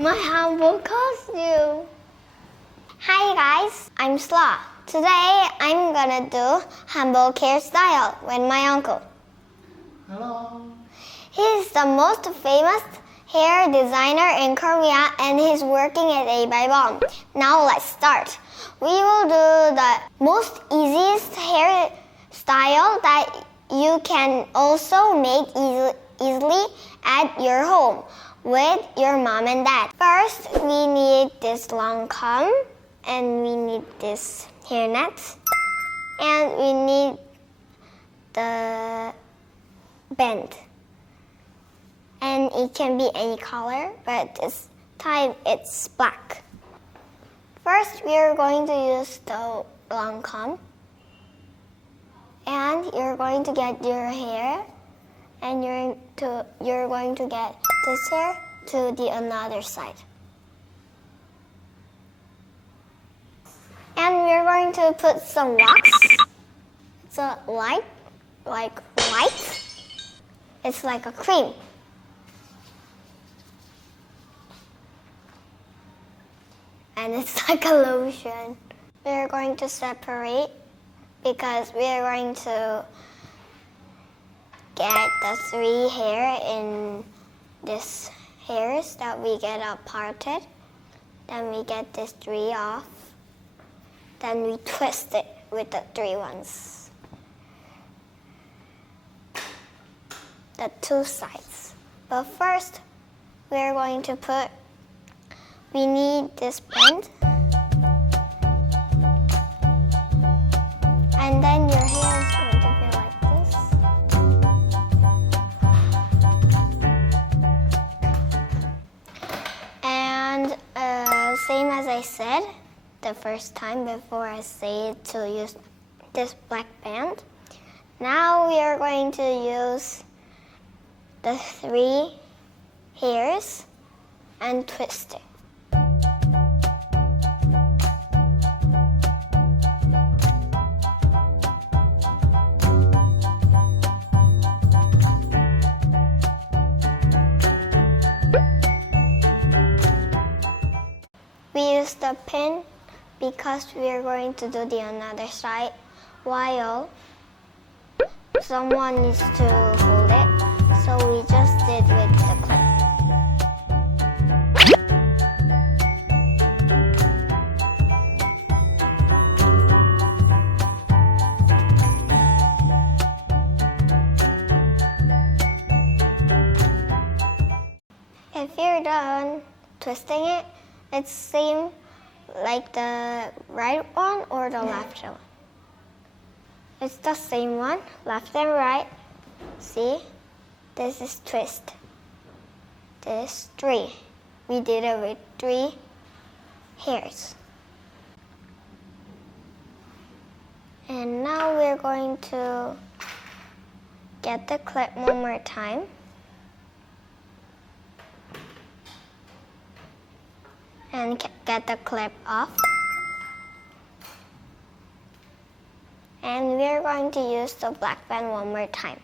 my hanbok costume. Hi guys, I'm Slaw. Today I'm gonna do hanbok hairstyle with my uncle. Hello. He's the most famous hair designer in Korea and he's working at A-Bomb. Now let's start. We will do the most easiest hairstyle that you can also make easily at your home with your mom and dad. First, we need this long comb and we need this hairnet and we need the band. And it can be any color, but this time it's black. First, we are going to use the long comb. And you're going to get your hair, and you're going to get this hair to the another side. And we're going to put some wax. It's a light, like white. It's like a cream. And it's like a lotion. We're going to separate because we are going to get the 3 hair in this hairs that we get parted. Then we get this 3 off. Then we twist it with the 3 ones. The 2 sides. But first, we're going to we need this band. And then your hair is going to be like this. And same as I said the first time before I say it to use this black band. Now we are going to use the 3 hairs and twist it. We use the pin because we are going to do the another side while someone needs to hold it. So we just did with the clip. If you're done twisting it, it's same like the right one or the left one. It's the same one, left and right. See? This is twist. This 3. We did it with 3 hairs. And now we're going to get the clip one more time. And get the clip off. And we're going to use the black band one more time.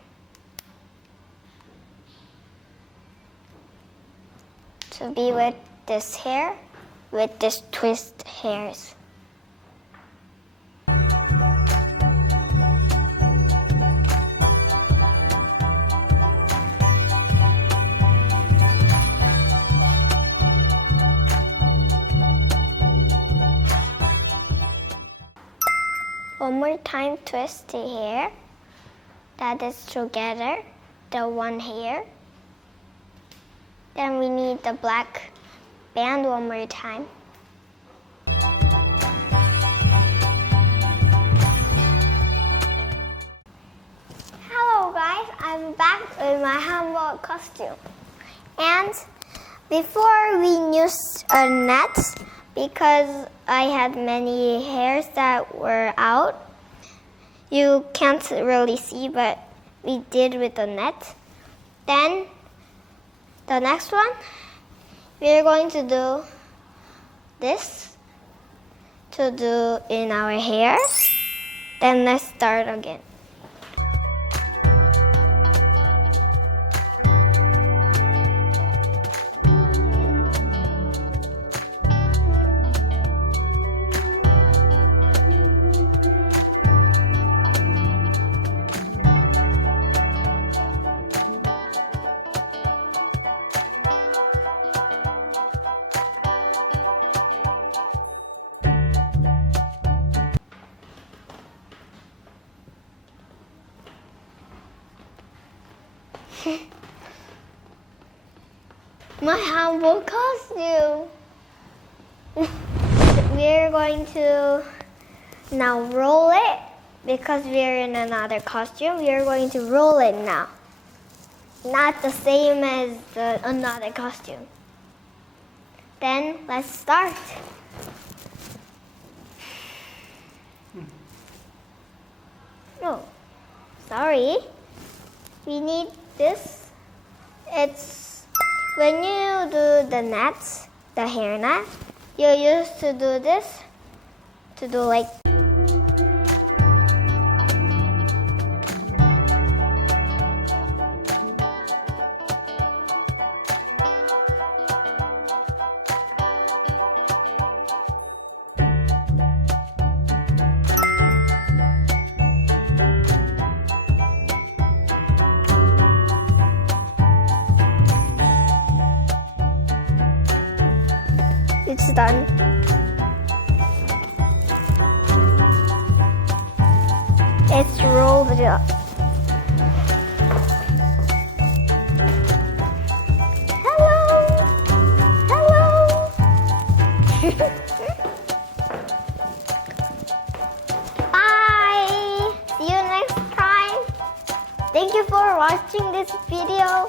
To be with this hair, with this twist hairs. One more time, twist the hair that is together, the 1 hair. Then we need the black band one more time. Hello guys, I'm back with my hanbok costume. And before we used a net, because I had many hairs that were out. You can't really see, but we did with the net. Then, the next one, we're going to do this to do in our hair. Then let's start again. my hanbok costume. We're going to now roll it because we're in another costume. We are going to roll it now. Not the same as another costume. Then let's start. Oh, sorry. We need this. It's when you do the nets, the hair net, you used to do this, to do like. It's done. It's rolled it up. Hello! Hello! Bye! See you next time. Thank you for watching this video.